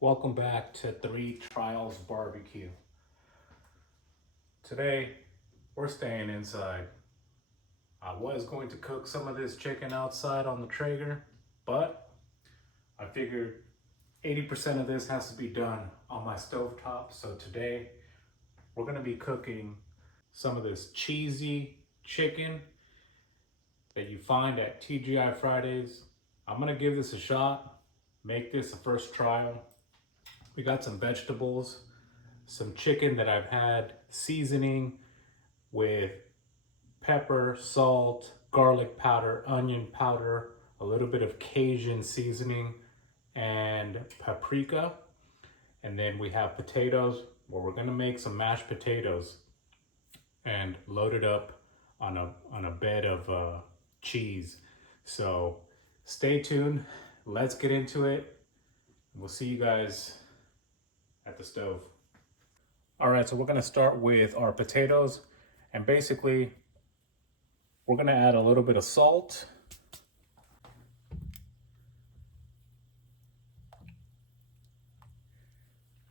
Welcome back to Three Trials Barbecue. Today, we're staying inside. I was going to cook some of this chicken outside on the Traeger, but I figured 80% of this has to be done on my stovetop. So today, we're gonna be cooking some of this cheesy chicken that you find at TGI Fridays. I'm gonna give this a shot, make this a first trial. We got some vegetables, some chicken that I've had seasoning with pepper, salt, garlic powder, onion powder, a little bit of Cajun seasoning, and paprika. And then we have potatoes. Well, we're gonna make some mashed potatoes and load it up on a bed of cheese. So stay tuned. Let's get into it. We'll see you guys at the stove. All right, so we're gonna start with our potatoes, and basically we're gonna add a little bit of salt.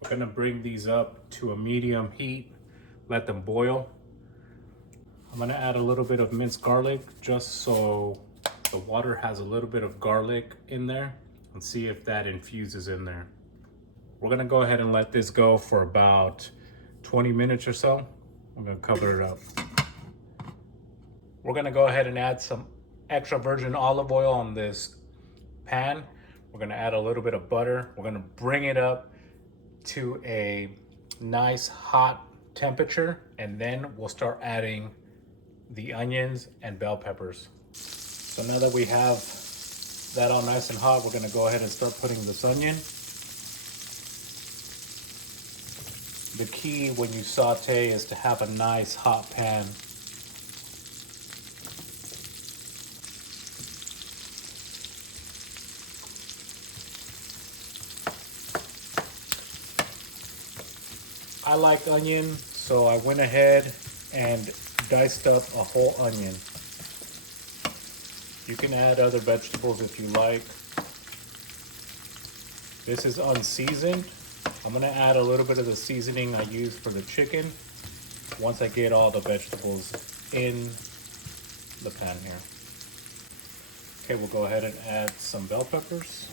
We're gonna bring these up to a medium heat, let them boil. I'm gonna add a little bit of minced garlic just so the water has a little bit of garlic in there, and see if that infuses in there. We're gonna go ahead and let this go for about 20 minutes or so. I'm gonna cover it up. We're gonna go ahead and add some extra virgin olive oil on this pan. We're gonna add a little bit of butter. We're gonna bring it up to a nice hot temperature, and then we'll start adding the onions and bell peppers. So now that we have that all nice and hot, we're gonna go ahead and start putting this onion. The key when you saute is to have a nice hot pan. I like onion, so I went ahead and diced up a whole onion. You can add other vegetables if you like. This is unseasoned. I'm gonna add a little bit of the seasoning I use for the chicken once I get all the vegetables in the pan here. Okay, we'll go ahead and add some bell peppers.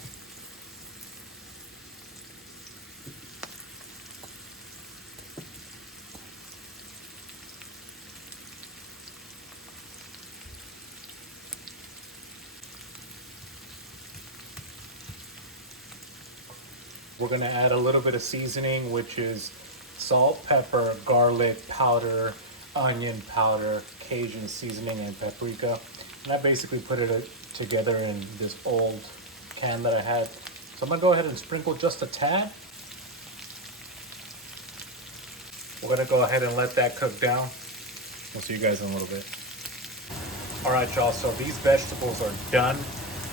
We're gonna add a little bit of seasoning, which is salt, pepper, garlic powder, onion powder, Cajun seasoning, and paprika. And I basically put it together in this old can that I had. So I'm gonna go ahead and sprinkle just a tad. We're gonna go ahead and let that cook down. We'll see you guys in a little bit. All right, y'all, so these vegetables are done.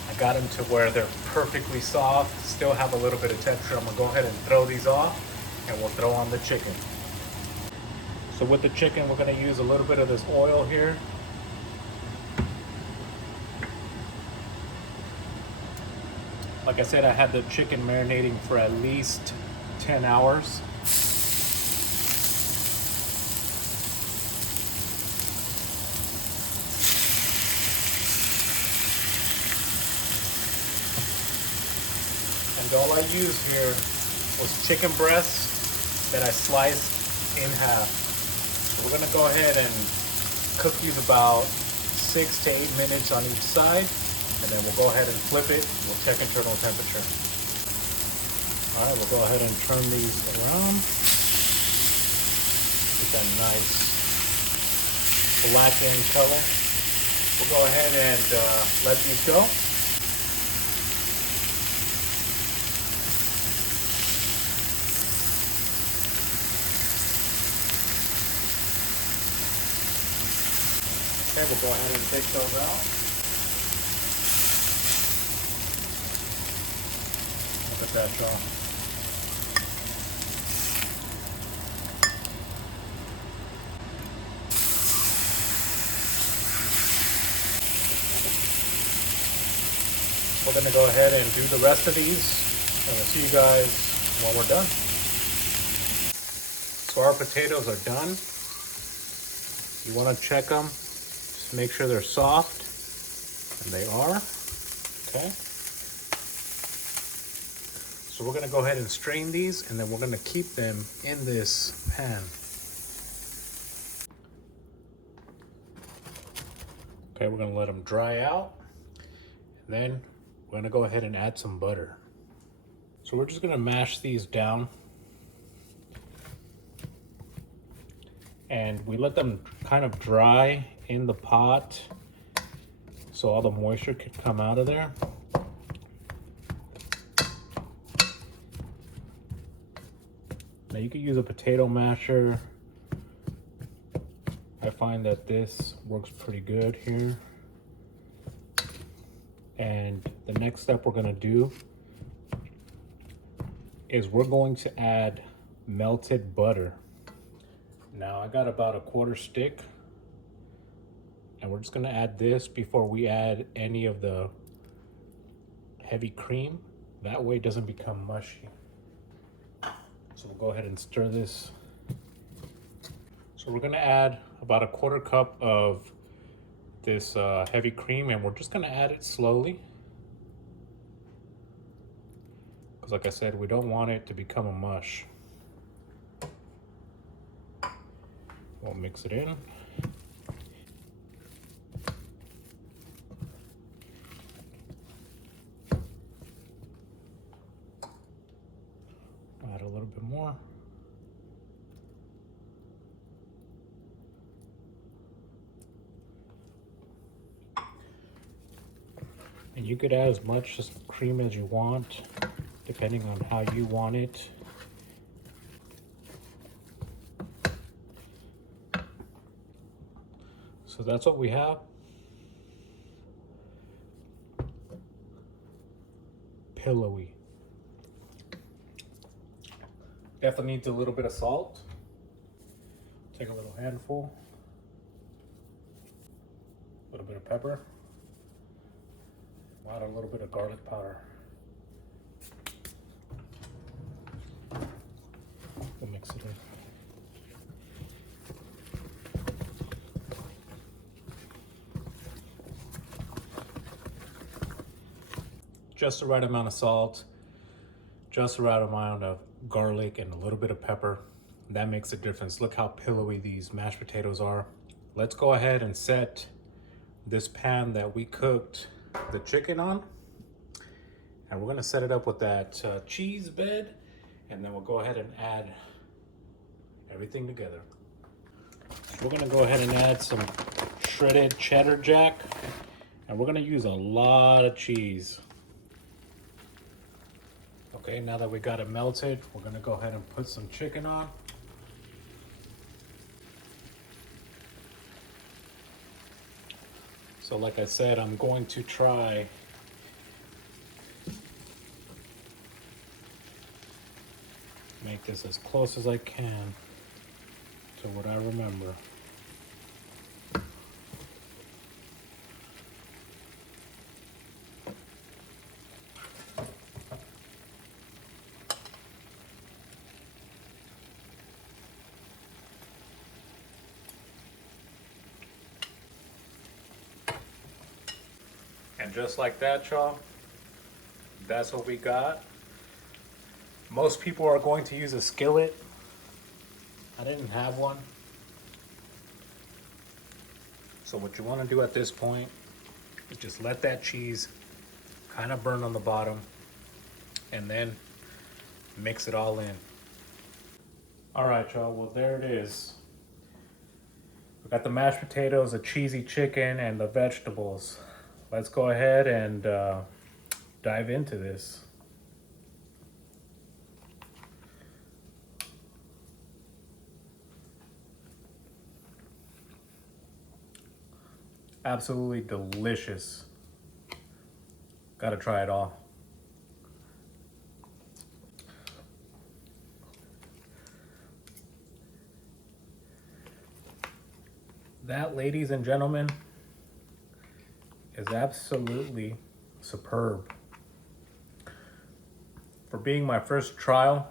I got them to where they're perfectly soft, still have a little bit of texture. I'm gonna go ahead and throw these off, and we'll throw on the chicken. So with the chicken, we're gonna use a little bit of this oil here. Like I said, I had the chicken marinating for at least 10 hours. And all I used here was chicken breasts that I sliced in half. So we're gonna go ahead and cook these about 6 to 8 minutes on each side, and then we'll go ahead and flip it. We'll check internal temperature. All right, we'll go ahead and turn these around. Get that nice blackened color. We'll go ahead and let these go. Okay, we'll go ahead and take those out. Look at that, y'all. We're gonna go ahead and do the rest of these, and we'll see you guys when we're done. So our potatoes are done. You want to check them, just make sure they're soft, and they are. Okay. So we're going to go ahead and strain these, and then we're going to keep them in this pan. Okay, we're going to let them dry out. And then we're going to go ahead and add some butter. So we're just going to mash these down. And we let them kind of dry in the pot so all the moisture can come out of there. Now you could use a potato masher. I find that this works pretty good here. And the next step we're gonna do is we're going to add melted butter. Now I got about a 1/4 stick, and we're just gonna add this before we add any of the heavy cream. That way it doesn't become mushy. So we'll go ahead and stir this. So we're gonna add about a 1/4 cup of this heavy cream, and we're just gonna add it slowly. Because like I said, we don't want it to become a mush. We'll mix it in. Add a little bit more. And you could add as much cream as you want, depending on how you want it. So that's what we have. Pillowy. Definitely needs a little bit of salt. Take a little handful. A little bit of pepper. Add a little bit of garlic powder. We'll mix it in. Just the right amount of salt, just the right amount of garlic, and a little bit of pepper. That makes a difference. Look how pillowy these mashed potatoes are. Let's go ahead and set this pan that we cooked the chicken on. And we're gonna set it up with that cheese bed, and then we'll go ahead and add everything together. So we're gonna go ahead and add some shredded cheddar jack, and we're gonna use a lot of cheese. Okay, now that we got it melted, we're gonna go ahead and put some chicken on. So like I said, I'm going to try make this as close as I can to what I remember. And just like that, y'all, that's what we got. Most people are going to use a skillet. I didn't have one. So what you want to do at this point is just let that cheese kind of burn on the bottom, and then mix it all in. All right, y'all, well, there it is. We got the mashed potatoes, the cheesy chicken, and the vegetables. Let's go ahead and dive into this. Absolutely delicious. Gotta try it all. That, ladies and gentlemen, is absolutely superb. For being my first trial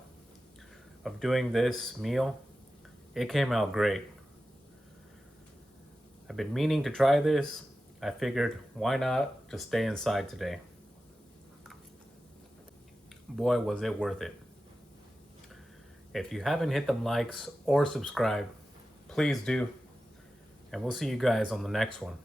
of doing this meal, it came out great. I've been meaning to try this. I figured, why not just stay inside today? Boy, was it worth it. If you haven't hit them likes or subscribe, please do. And we'll see you guys on the next one.